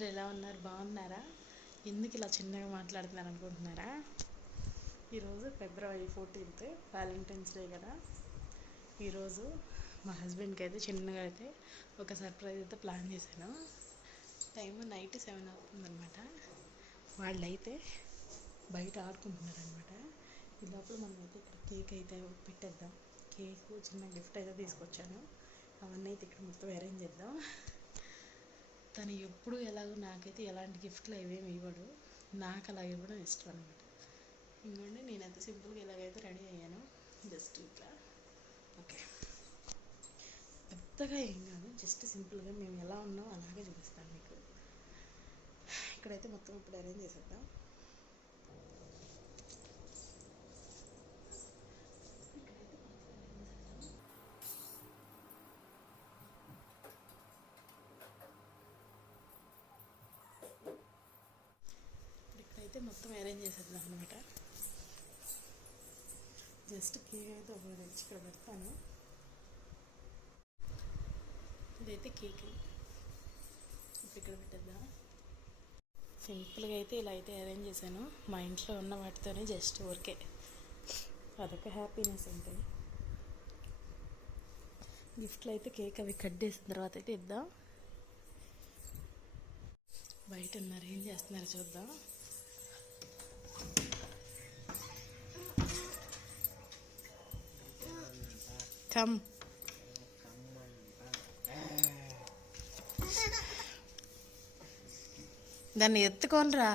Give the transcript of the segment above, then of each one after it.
అందరూ ఎలా ఉన్నారు? బాగున్నారా? ఎందుకు ఇలా చిన్నగా మాట్లాడుతున్నారు అనుకుంటున్నారా? ఈరోజు ఫిబ్రవరి ఫోర్టీన్త్ వ్యాలంటైన్స్ డే కదా. ఈరోజు మా హస్బెండ్కి అయితే చిన్నగా అయితే ఒక సర్ప్రైజ్ అయితే ప్లాన్ చేశాను. టైం నైట్ సెవెన్ అవుతుందన్నమాట. వాళ్ళైతే బయట ఆడుకుంటున్నారనమాట ఈ లోపల మనమైతే అయితే ఇక్కడ కేక్ అయితే పెట్టేద్దాం. కేక్ చిన్న గిఫ్ట్ అయితే తీసుకొచ్చాను. అవన్నీ అయితే ఇక్కడ మొత్తం అరేంజ్ చేద్దాం. తను ఎప్పుడు ఎలాగో నాకైతే ఎలాంటి గిఫ్ట్లు ఏమేమి ఇవ్వడు నాకు అలా ఇవ్వడం ఇష్టం అనమాట ఇంకోండి నేను నేనైతే సింపుల్గా ఇలాగైతే రెడీ అయ్యాను జస్ట్ ఇట్లా. ఓకే. పెద్దగా ఏం కాదు జస్ట్ సింపుల్గా మేము ఎలా ఉన్నాం అలాగే చూపిస్తాను మీకు. ఇక్కడైతే మొత్తం ఇప్పుడు అరేంజ్ చేసేద్దాం ఇక్కడైతే మొత్తం అరేంజ్ చేసేద్దాం అనమాట జస్ట్ కేక్ అయితే ఒక తెచ్చి ఇక్కడ పెడతాను. ఇదైతే కేక్ ఇప్పుడు ఇక్కడ పెట్టేద్దాం. సింపుల్గా అయితే ఇలా అయితే అరేంజ్ చేశాను. మా ఇంట్లో ఉన్న వాటితోనే జస్ట్ ఊరికే అదొక హ్యాపీనెస్ ఉంటుంది గిఫ్ట్లు అయితే కేక్ అవి కట్ చేసిన తర్వాత అయితే ఇద్దాం. బయట ఉన్నారు ఏం చేస్తున్నారు చూద్దాం. కమ్ దాన్ని ఎత్తుకోనరా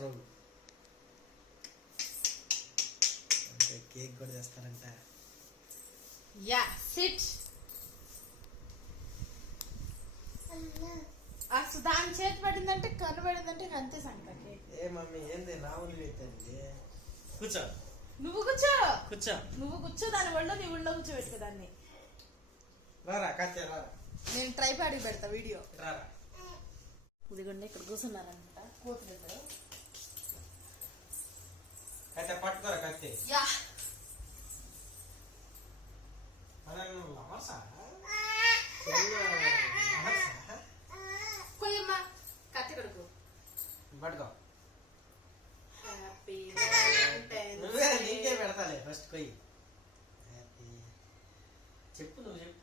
రోగు అంటే కేక్ కూడా చేస్తారంట. Yeah sit. అసలు దాని చేతి పడిందంటే కన్ను పడిందంటే అంతే సంగతి ఏ మమ్మీ ఏంది? నా ఊళ్ళు పెట్టండి. కూర్చో. నువ్వు కూర్చో. కూర్చో. నువ్వు కూర్చో దాని ఒళ్ళో నీ ఒళ్ళో కూర్చోబెట్టుకో దాన్ని. రారా కత్తి రారా నేను ట్రై ప్యాడ్కి పెడతా వీడియో. రారా ఇదిగోండి ఇక్కడ కూర్చున్నారనమాట కూతురు కత్తి పట్టుకోరా కత్తి. కత్తి కడుపు పట్టుకో. నువ్వే నీకే పెడతాలే ఫస్ట్ కొయ్యి. చెప్పు నువ్వు చెప్పు?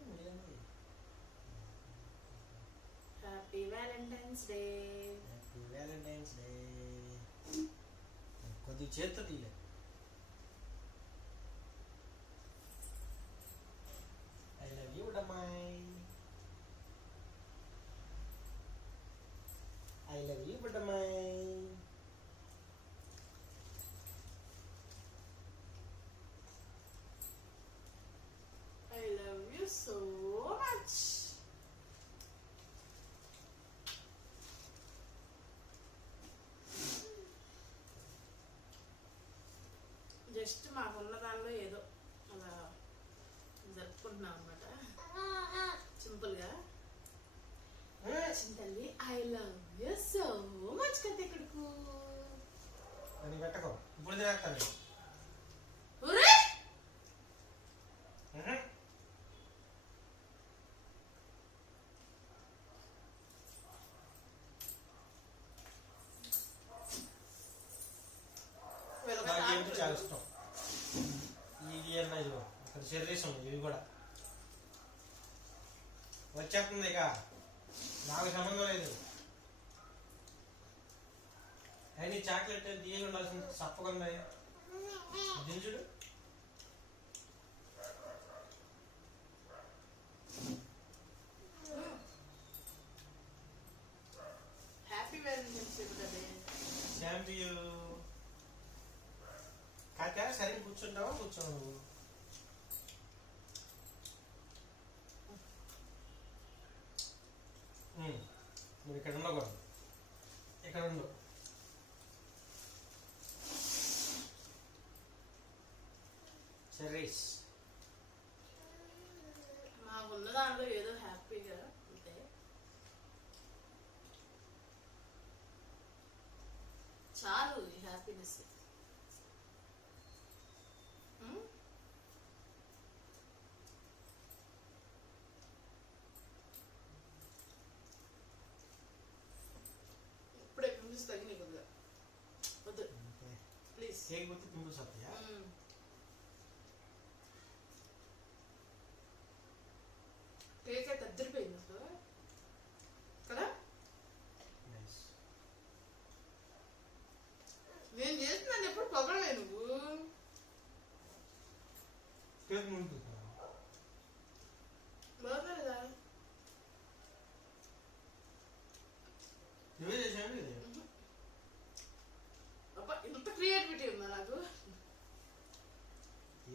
Happy valentine's day happy valentine's day కొద్దిగా చేత్తో తీయలే ఐ లవ్ యూ బుడ్డమ్మాయి I love you బుడ్డమ్మాయి I love you so much just మాకున్న దానిలో ఏదో అలా జరుపుకుంటున్నాం అనమాట సింపుల్గా. చింతల్లి I love you so much కదా ఇక్కడకు ఇప్పుడు తినేస్తాను ఒరే నాకు ఏంటి చాలా ఇష్టం ఇది అన్న ఉన్నాయి ఇవి కూడా. వచ్చేస్తుంది ఇక. నాకు సంబంధం లేదు. అయినా చాక్లెట్ తీయగా ఉండాల్సింది. సప్పకుండా దించుడు కాకా సరిగ్గా కూర్చుంటావా? కూర్చోవు నువ్వు ఉమ్, నువ్వు ఇక్కడ ఉండకూడదు ఇక్కడ ఉండు చెర్రీస్ మాకున్న దాంట్లో ఏదో హ్యాపీగా ఉంటే చాలు ఈ హ్యాపీనెస్ ఇప్పుడే పింపుల్స్ తగ్గినాయి కొద్దిగా వద్దు ప్లీజ్ కేక్ గుర్తు పింపుల్స్ వస్తాయా కేక్ అయితే అద్దరిపోయింది అసలు కదా నైస్ నేను చేస్తున్నాను ఎప్పుడు పొగడలే నువ్వు కేక్ ముందు బాగలేదా నువ్వే చేసాను ఇది అబ్బా ఇంత క్రియేటివిటీ ఉందా నాకు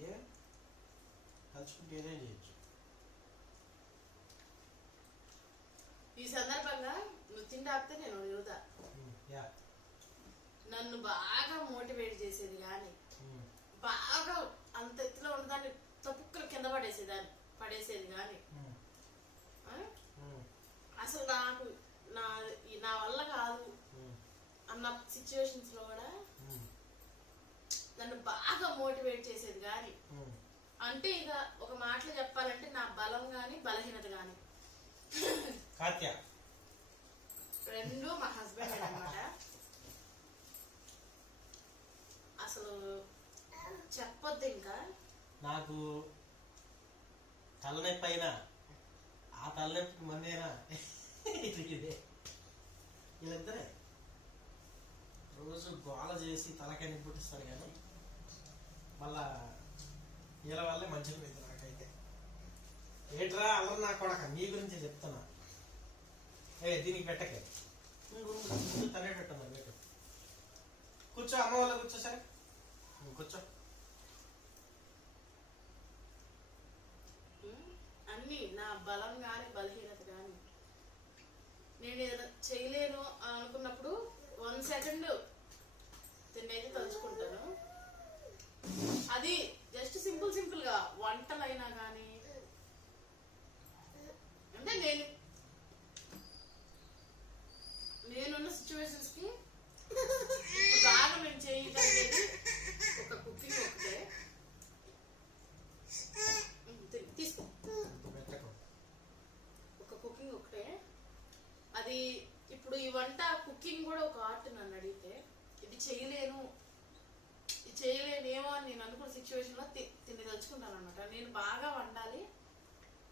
ఏ కలుసుకుంటే ఏదైనా చేయొచ్చు ఈ సందర్భంగా నువ్వు తిండి ఆపితే నేను ఎదుగుతా యా నన్ను బాగా మోటివేట్ చేసేది కానీ బాగా అంత ఎత్తులో ఉన్నదాన్ని తప్పుక్కులు కింద పడేసేదాన్ని పడేసేది కానీ? అసలు నాకు నా నా వల్ల కాదు అన్న సిచ్యువేషన్స్లో కూడా నన్ను బాగా మోటివేట్ చేసేది కానీ అంటే ఇక ఒక మాటలో చెప్పాలంటే నా బలం కానీ బలహీనత కానీ. రెండు మా హస్బెండ్ అనమాట అసలు చెప్పొద్దు ఇంకా. నాకు తలనొప్పి అయినా ఆ తలనొప్పి మందేనా? ఇదే వీళ్ళిద్దరే. రోజు గోల చేసి తలకాయ పుట్టిస్తారు కానీ మళ్ళా వీళ్ళ వల్లే మంచిగా పోయింది నాకైతే. ఏట్రా అల్లరి నా కొడక నీ గురించి చెప్తున్నా. ఏ దీనికి పెట్టకే. తనే పెట్టు. కూర్చో అమ్మ వాళ్ళ కూర్చో సరే. కూర్చో. అన్ని నా బలం కానీ బలహీనత కానీ నేను ఏదైనా చేయలేను అనుకున్నప్పుడు వన్ సెకండ్ తిన్నైతే తలుచుకుంటాను. అది జస్ట్ సింపుల్ సింపుల్గా వంటలైనా కానీ అంటే నేను నేనున్న సిచ్యువేషన్స్కి ఇప్పుడు బాగా చేయగలిగేది ఒక కుకింగ్ ఒకటే ఉమ్, తిను, తీసుకో పెట్టకు ఒక కుకింగ్ ఒకటే అది ఇప్పుడు ఈ వంట కుకింగ్ కూడా ఒక ఆర్ట్ నన్ను అడిగితే ఇది చేయలేను ఇది చేయలేనేమో అని నేను అనుకున్న సిచ్యువేషన్లో తి- తిని తలుచుకుంటాను అనమాట నేను బాగా వండాలి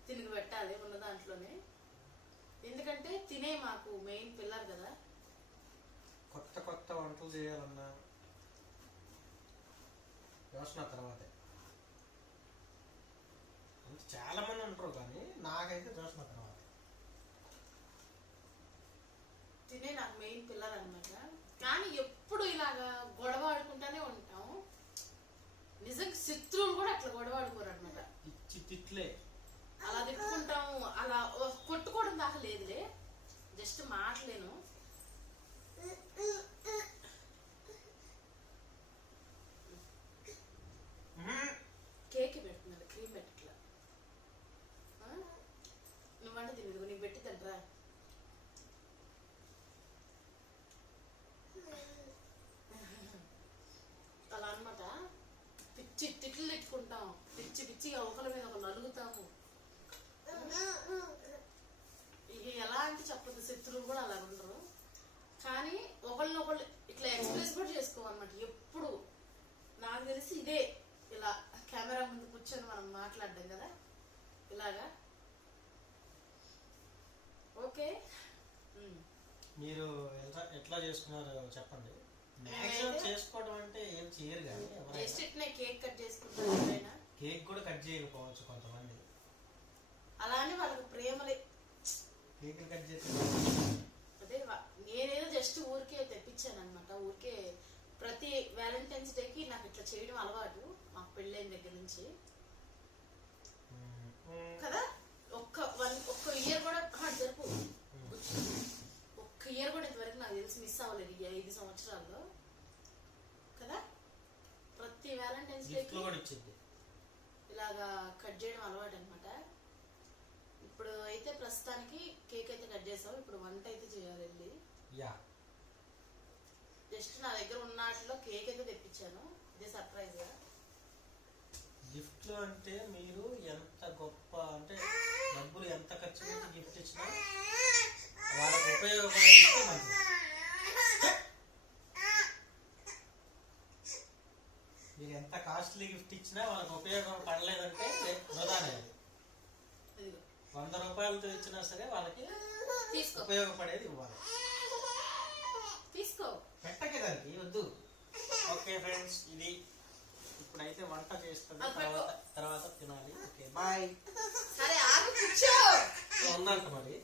తినిగి పెట్టాలి ఉన్న దాంట్లోనే ఎందుకంటే తినే మాకు మెయిన్ పిల్లర్ కదా. కొత్త కొత్త వంటలు చేయాలన్నా యోచన తర్వాతే. అంటే చాలా మంది ఉంటారు కానీ నాకైతే యోచన తర్వాత. తినే నాకు మెయిన్ పిల్లర్ అనమాట కానీ ఎప్పుడు ఇలాగా గొడవ ఆడుకుంటానే ఉంటాం. నిజంగా శత్రువులు కూడా అట్లా గొడవ ఆడుకోరు అనమాట ఇచ్చి తిట్లే. జస్ట్ మాటలేను కేక్ పెడుతున్నాడు క్రీమ్ పెట్టట్లా ఆ? నువ్వంటే తినదు నీకు పెట్టి తింటరా అలా అన్నమాట పిచ్చి తిట్లు తిట్టుకుంటాం పిచ్చి పిచ్చిగా ఒకరి మీద ఒకరు నలుగుతాము ఇక ఎలా అంటే చెప్పదు శత్రువులు కూడా అలా ఉండరు కానీ ఒకళ్ళనొకళ్ళు ఇట్లా ఎక్స్ప్రెస్ కూడా చేసుకోమన్నమాట ఎప్పుడు నాకు తెలిసి ఇదే ఇలా కెమెరా ముందు కూర్చొని మాట్లాడడం కదా? ఇలాగా? ఓకే. మీరు ఎట్లా ఎట్లా చేసుకున్నారో చెప్పండి. చేసుకోవడం అంటే ఏం చేయరు కానీ జస్ట్ ఎవరైనా. ఇట్నే కేక్ కట్ చేసుకుంటాను ఎవరైనా? కేక్ కూడా కట్ చేయకపోవచ్చు కొంతమంది. అలా అని వాళ్ళకి ప్రేమలే. కేక్ కట్ చేసి అదే నేనేదో జస్ట్ ఊరికే తెప్పించాను అనమాట ఊరికే ప్రతి వ్యాలంటైన్స్ డేకి నాకు ఇట్లా చేయడం అలవాటు. మాకు పెళ్ళైన దగ్గర నుంచి. కదా? ఒక్క వన్ ఒక్క ఇయర్ కూడా జరుపు. ఒక్క ఇయర్ కూడా ఇంతవరకు నాకు తెలిసి మిస్ అవ్వలేదు ఈ ఐదు సంవత్సరాల్లో. కదా? ప్రతి వ్యాలంటైన్స్ డేకి ఇలాగా కట్ చేయడం అలవాటు అనమాట ఇప్పుడు అయితే ప్రస్తుతానికి కేక్ అయితే కట్ చేసాం ఇప్పుడు వంట అయితే చేయాలి వెళ్ళి. యా. జస్ట్ నా దగ్గర ఉన్న వాటిలో కేక్ అయితే తెప్పించాను. ఇదే సర్ప్రైజ్గా. గిఫ్ట్లు అంటే మీరు ఎంత గొప్ప అంటే డబ్బులు ఎంత ఖర్చు పెట్టి గిఫ్ట్ ఇచ్చినా వాళ్ళకి ఉపయోగపడే మంచిది మీరు ఎంత కాస్ట్లీ గిఫ్ట్ ఇచ్చినా వాళ్ళకి ఉపయోగపడలేదంటే వృధానే అది. ఇదిగో వంద రూపాయలతో ఇచ్చినా సరే వాళ్ళకి ఉపయోగపడేది ఇవ్వాలి. తీసుకో. పెట్టకే దానికి వద్దు. ఓకే ఫ్రెండ్స్ ఇది ఇప్పుడైతే వంట చేస్తుంది. తర్వాత తర్వాత తినాలి. Okay bye. సరే ఆగు కూర్చో. ఉందంట మరి.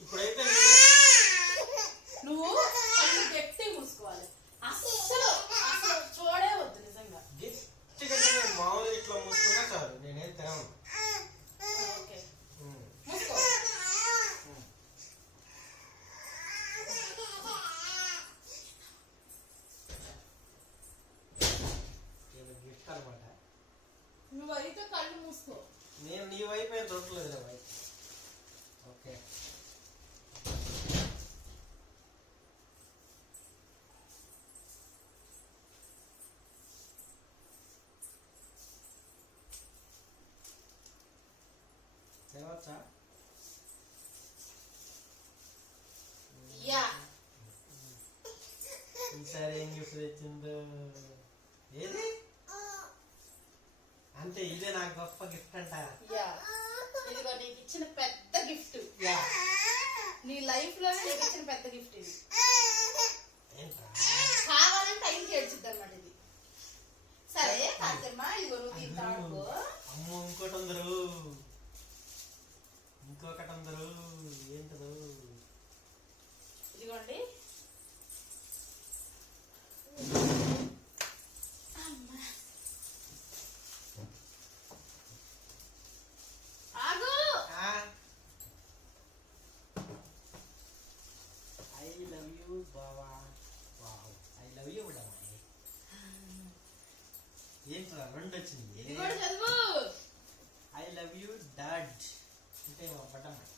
ఇప్పుడైతే మీరు నువ్వు కళ్ళు గట్టి మూసుకోవాలి అస్సలు అసలు చూడే వద్దు నిజంగా గట్టిగా నేను మామూలుగా ఇట్లా మూసుకున్నా చాలు నేనేం తినను ఓకే ఉమ్. మూసుకో ఉమ్. ఇది గిఫ్ట్ అనమాట నువ్వైతే కళ్ళు మూసుకో నేను నీ వైపు ఏం దొరకలేదు రే వైపు ఓకే యా ఈసారి ఏం గిఫ్ట్ తెచ్చిందో ఏది అంతే ఇదే నాకు గొప్ప గిఫ్ట్ అంట. యా ఇదిగో నీకు ఇచ్చిన పెద్ద గిఫ్ట్ యా నీ లైఫ్లోనే నీకు ఇచ్చిన పెద్ద గిఫ్ట్ ఇది. కావాలంటే టైంకి ఏడ్చిద్ది అనమాట ఇది. సరే కాంతమ్మ ఇదిగో నువ్వు దీంతో అమ్మో ఇంకోటి అందరు ఇంకొకటి అందరు ఏంటదు ఇదిగోండి అమ్మా. ఆగు ఐ లవ్ యూ బావా వావ్ ఐ లవ్ యూ కూడా ఏంట్రా రెండు వచ్చింది. ఐ లవ్ యూ డాడ్ అంటే మా బడమ్మాయి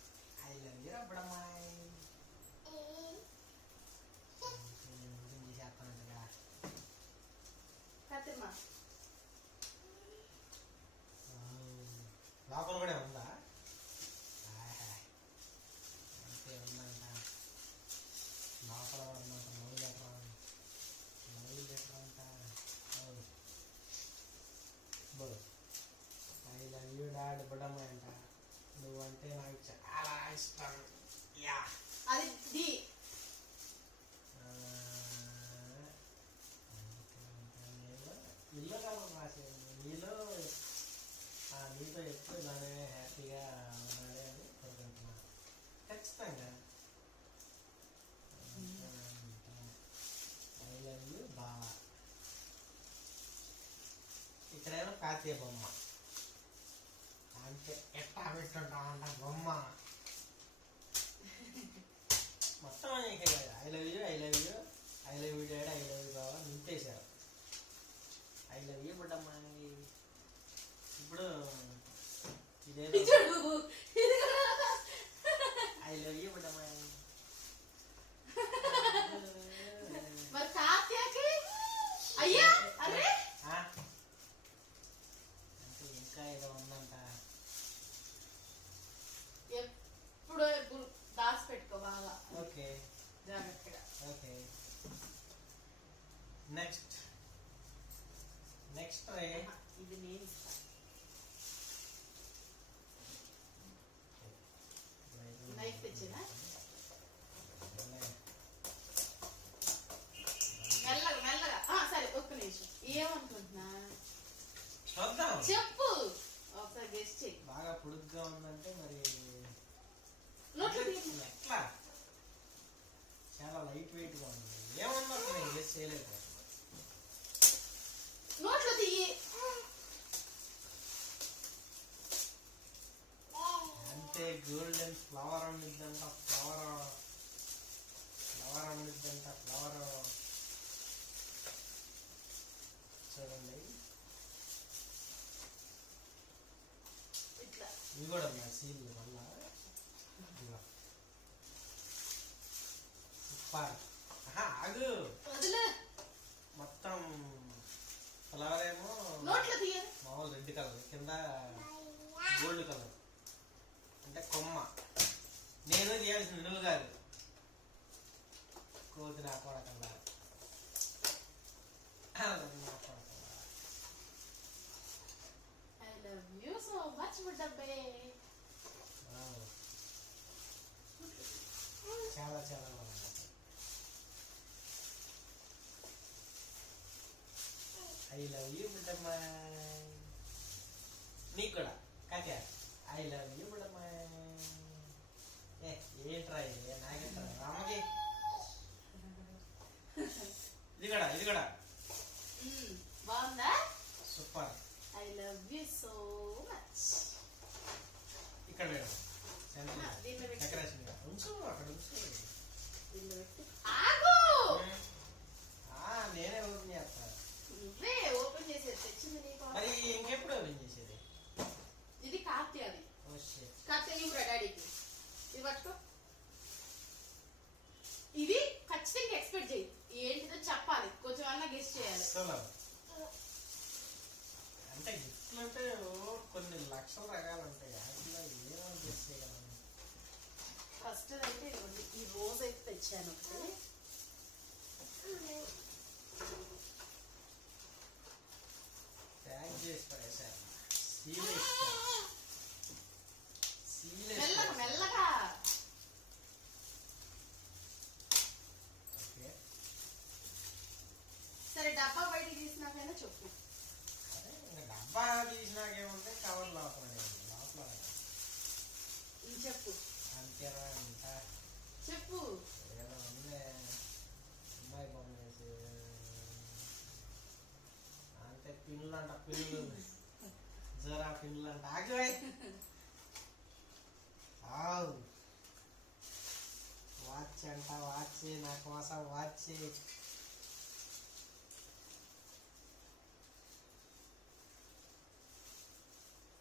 ఐ లవ్ యూ రా ఆగు. మొత్తం ఫ్లవర్ ఏమో మామూలు రెడ్ కలర్ కింద గోల్డ్ కలర్ అంటే కొమ్మ నేను చేయాల్సింది నువ్వు కాదు కోతి నా కొడకల్లా నా కొడకల్లా. I love you so much బుడ్డబ్బే wow. చాలా చాలా బాగుంది ఐ లవ్ యూ బిడ్డమ్మా నీకు కూడా కాకే ఐ లవ్ యూ బిడ్డమ్మా ఏ ఏంట్రా ఇది నాకేంట్రా రామకి ఇది కూడా ఇది కూడా మ్మ్. బాగుందా super I love you so much ఇక్కడ మేడం సెంటర్ ఆ, దీంట్లో పెట్టు. డెకరేషన్గా. ఉంచు అక్కడ ఉంచు దీన్ని పెట్టి ఆగు ఆ, నేనే ఓపెన్ చేస్తా నువ్వే ఓపెన్ చేసేది తెచ్చింది నీకు మరి ఇంకెప్పుడు ఓపెన్ చేసేది ఇది కార్తీ అది ఓ నీవు డాడీకి ఇది పట్టుకో. ఇది ఖచ్చితంగా ఎక్స్పెక్ట్ చేయి. ఏంటిదో చెప్పాలి. కొంచెం అన్నా గెస్ట్ చేయాలి. అంటే గిఫ్ట్లు అంటే ఓ కొన్ని లక్షల రకాలు ఉంటాయి. వాటిలో ఏమో గెస్ చేయగలను. ఫస్ట్ అయితే ఈ రోజ్ అయితే తెచ్చాను ఒకటి. ట్యాగ్ చేసి పడేసాను సీలే ఇచ్చాను సీలే మెల్లగా మెల్లగా ఓకే సరే డబ్బా బయటికి తీసినాకైనా చెప్పు అదే ఇంకా డబ్బా తీసినాకేముంటే కవర్ లోపల లోపల ఇది చెప్పు అంతేనా అంట చెప్పు ఏదో ఉంది అమ్మాయి బొమ్మ వేసి అంతే పిన్నులు అంట పిన్నులు జరా పిన్నులు అంట ఆగిపోయి ఆవు వాచ్ అంట వాచ్ నా కోసం వాచ్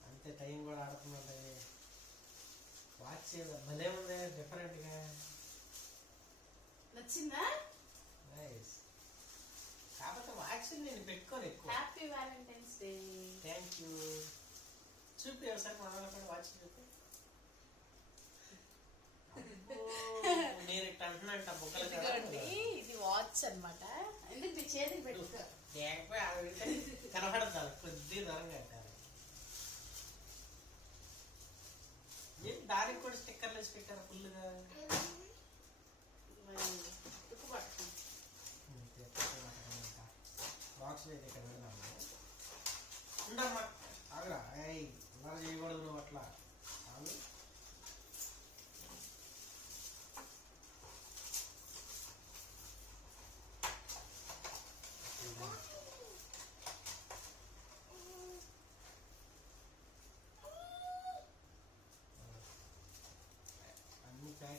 అంతే టైం కూడా ఆడుతుందంటే వాచ్ భలే ఉంది. డిఫరెంట్గా నచ్చిందా? నైస్ కాకపోతే వాచ్ నేను పెట్టుకోను ఎక్కువ. Happy valentine's day thank you చూపి ఒకసారి మా వాళ్ళ కూడా వాచ్ చూపి. నేను ఇట్లా అంటున్నాంట బుక్కలు ఇది వాచ్ అన్నమాట. ఎందుకు చేతికి పెట్టుకో? లేకపోతే స్టిక్కర్లు వేసి పెట్టారు ఫుల్గా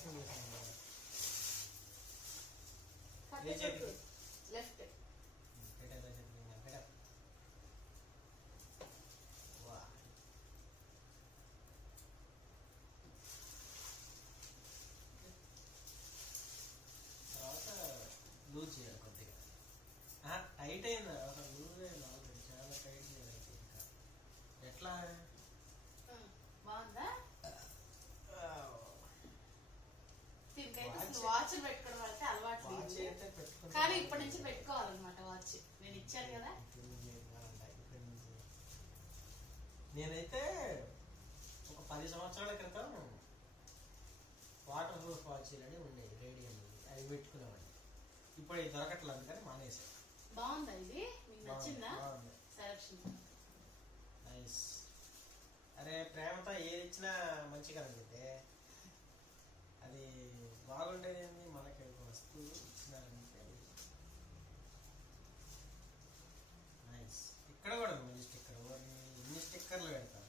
అన్ని ప్యాకింగ్ చేసాను కదా. ఏ చేతికి? లెఫ్ట్ పెట్టేదా చెప్పి నేను పెట్టా. వా. తర్వాత లూజ్ చేయాలి కొద్దిగా ఆ, టైట్ అయింది అసలు లూజ్ అయింది ఆల్రెడీ చాలా టైట్ లేదు అయితే ఇంకా ఎట్లా బాగుందా దీనికైతే Watch. అసలు వాచ్ పెట్టుకోవడం అయితే అలవాటు వాచ్ లేదు అయితే పెట్టుకుంటే కానీ ఇప్పటి నుంచి పెట్టుకోవాలన్నమాట వాచ్ నేను ఇచ్చాను కదా ఇప్పుడు నుంచి చేయాలంట, ఇప్పటి నుంచి. నేనైతే ఒక పది సంవత్సరాల క్రితం ప్రూఫ్ వాచీలని ఉండేవి రేడియం అవి పెట్టుకునేవాడిని ఇప్పుడు ఇది దొరకట్లేదు అందుకని మానేసాను బాగుందా ఇది మీకు నచ్చిందా? బాగుంది. Selection nice. అరే ప్రేమతో ఏది ఇచ్చినా మంచిగా అనిపిస్తే అది బాగుండేది ఏంది? మనకి ఒక వస్తువు ఇచ్చినారంటే. నైస్. ఇక్కడ కూడా ఉంది మంచి స్టిక్కర్. ఎన్ని స్టిక్కర్లు పెడతారు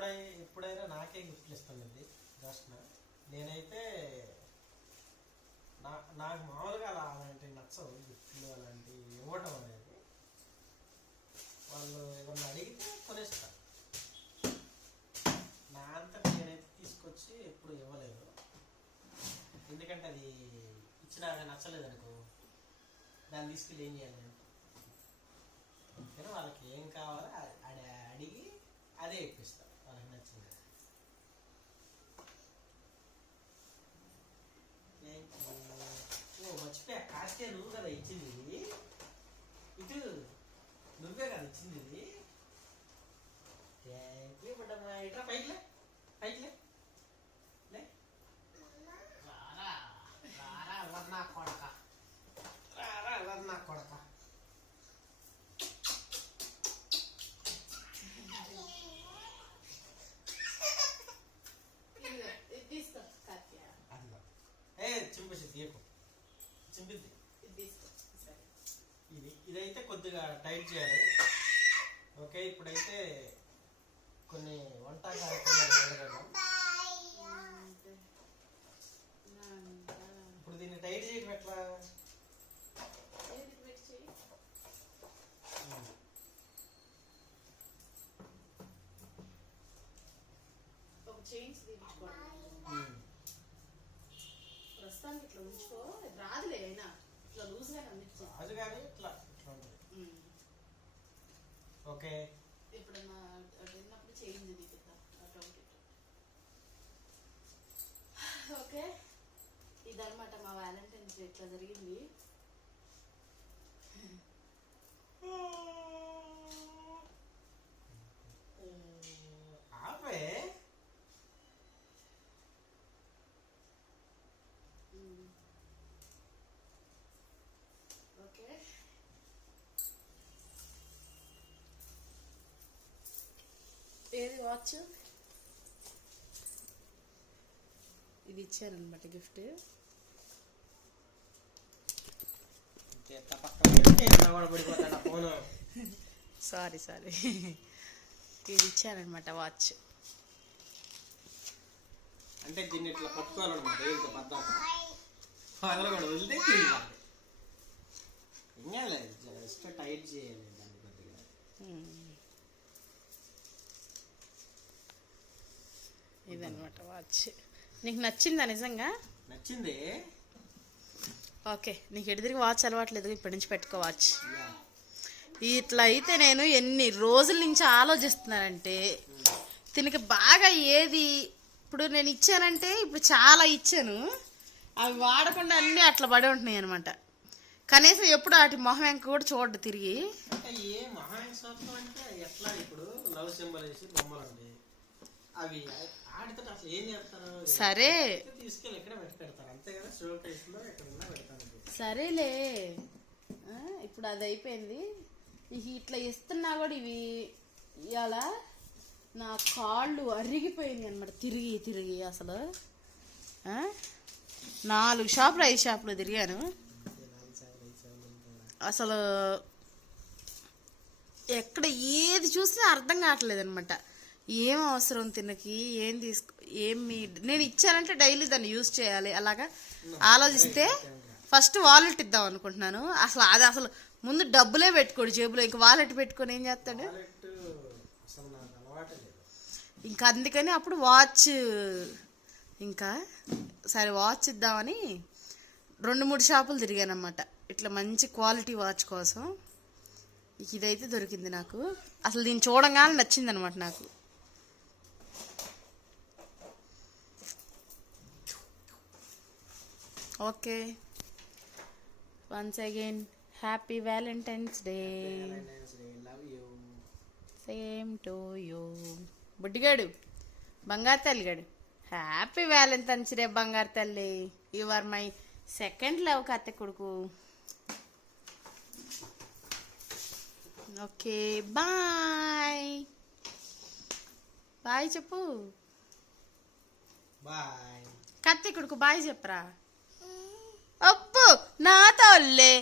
ఎప్పుడై ఎప్పుడైనా నాకే గిఫ్ట్లు ఇస్తానండి జస్ట్ నేనైతే నా నాకు మామూలుగా అలా అలాంటివి నచ్చవు గిఫ్ట్లు అలాంటివి ఇవ్వటం అనేది. వాళ్ళు ఏమన్నా అడిగితే కొనేస్తా. నా అంతా నేనైతే తీసుకొచ్చి ఎప్పుడు ఇవ్వలేదు. ఎందుకంటే అది ఇచ్చినా నచ్చలేదు అనుకో దాన్ని తీసుకెళ్ళి ఏం చేయాలి నేను? కానీ వాళ్ళకి ఏం కావాలో అ- అడిగి అదే ఇప్పిస్తాం వాళ్ళకి నచ్చింది Thank you. ఓ మర్చిపోయా నువ్వు కదా ఇచ్చింది ఇది ఇటు నువ్వే కదా ఇచ్చింది ఇది థ్యాంక్ యూ బుడ్డమ్మ ఇట్లా పైకి లే పైకి లే లే రారా రారా ఎవరు నా కొడక రారా ఎవరు నా కొడక ఇదిగో, ఇది తీసుకో కాత్య అదిగో ఏ చింపేసి తీయకు చింపిద్ది ఇది తీసుకో సరే ఇది ఇదైతే కొద్దిగా టైట్ చేయాలి. ఓకే ఇప్పుడైతే కొన్ని వంట కార్యక్రమాలు. ఇప్పుడు దీన్ని టైట్ చేయడం ఎట్లా? ఉమ్. ప్రస్తుతానికి ఇట్లా ఉంచుకో. రాదులే అయినా. ఇట్లా లూజ్గా అందించు అది కానీ ఇట్లా. ఓకే. ఎప్పుడన్నా అటు వెళ్ళినప్పుడు చేంజ్ తీపిద్దాం అటు ఓకే. ఇదనమాట మా వ్యాలంటైన్స్ డే ఇట్లా జరిగింది ఆపే మ్మ్. ఓకే ఏది వాచ్ ఇది ఇచ్చారనమాట గిఫ్ట్ సారీ సారీ ఇది ఇచ్చారనమాట వాచ్ అంటే దీన్ని ఇట్లా పట్టుకోవాలన్నమాట ఏళ్ళతో పద్దాక. వదలకూడదు వదిలితే తిరిగి. ఇంకా లేదు జస్ట్ టైట్ చేయాలి దాన్ని కొద్దిగా ఇదనమాట వాచ్ నీకు నచ్చిందా నిజంగా? నచ్చింది. ఓకే నీకు ఎడిదిరిగి వాచ్ అలవాట్లేదు ఇప్పటి నుంచి పెట్టుకో వాచ్. ఇట్లా అయితే నేను ఎన్ని రోజుల నుంచి ఆలోచిస్తున్నానంటే దీనికి బాగా ఏది ఇప్పుడు నేను ఇచ్చానంటే ఇప్పుడు చాలా ఇచ్చాను. అవి వాడకుండా అన్నీ అట్లా పడి ఉంటున్నాయి అనమాట కనీసం ఎప్పుడు వాటి మొహం వెంక కూడా చూడడు తిరిగి. అవి ఆడితే అసలు ఏం చేస్తారు? సరే. తీసుకెళ్ళి ఎక్కడ పెట్టి పెడతారు? అంతే కదా? షో కేసులో ఎక్కడన్నా పెడతారు సరేలే. ఇప్పుడు అది అయిపోయింది. ఇక ఇట్లా ఇస్తున్నా కూడా ఇవి ఇవాళ నా కాళ్ళు అరిగిపోయింది అనమాట తిరిగి తిరిగి అసలు? నాలుగు షాపులు ఐదు షాపులు తిరిగాను. అసలు ఎక్కడ ఏది చూసినా అర్థం కావట్లేదు అనమాట ఏం అవసరం తినకి? ఏం తీసుకో ఏం మీ నేను ఇచ్చానంటే డైలీ దాన్ని యూజ్ చేయాలి. అలాగా? ఆలోచిస్తే ఫస్ట్ వాలెట్ ఇద్దాం అనుకుంటున్నాను. అసలు అది అసలు ముందు డబ్బులే పెట్టుకోడు జేబులో. ఇంకా వాలెట్ పెట్టుకొని ఏం చేస్తాడు? ఇంకా అందుకని అప్పుడు వాచ్ ఇంకా సరే వాచ్ ఇద్దామని రెండు మూడు షాపులు తిరిగానమాట ఇట్లా మంచి క్వాలిటీ వాచ్ కోసం. ఇదైతే దొరికింది నాకు. అసలు దీన్ని చూడంగానే నచ్చింది అనమాట నాకు. Okay once again happy valentine's day same to you బుడ్డిగాడు బంగారు తల్లిగాడు. హ్యాపీ వ్యాలంటైన్స్ డే బంగారు తల్లి. You are my second love కత్త కొడుకు. ఓకే బాయ్ బాయ్ చెప్పు. బాయ్ కత్తి కొడుకు బాయ్ చెప్పరా? అప్పు నా తల్లే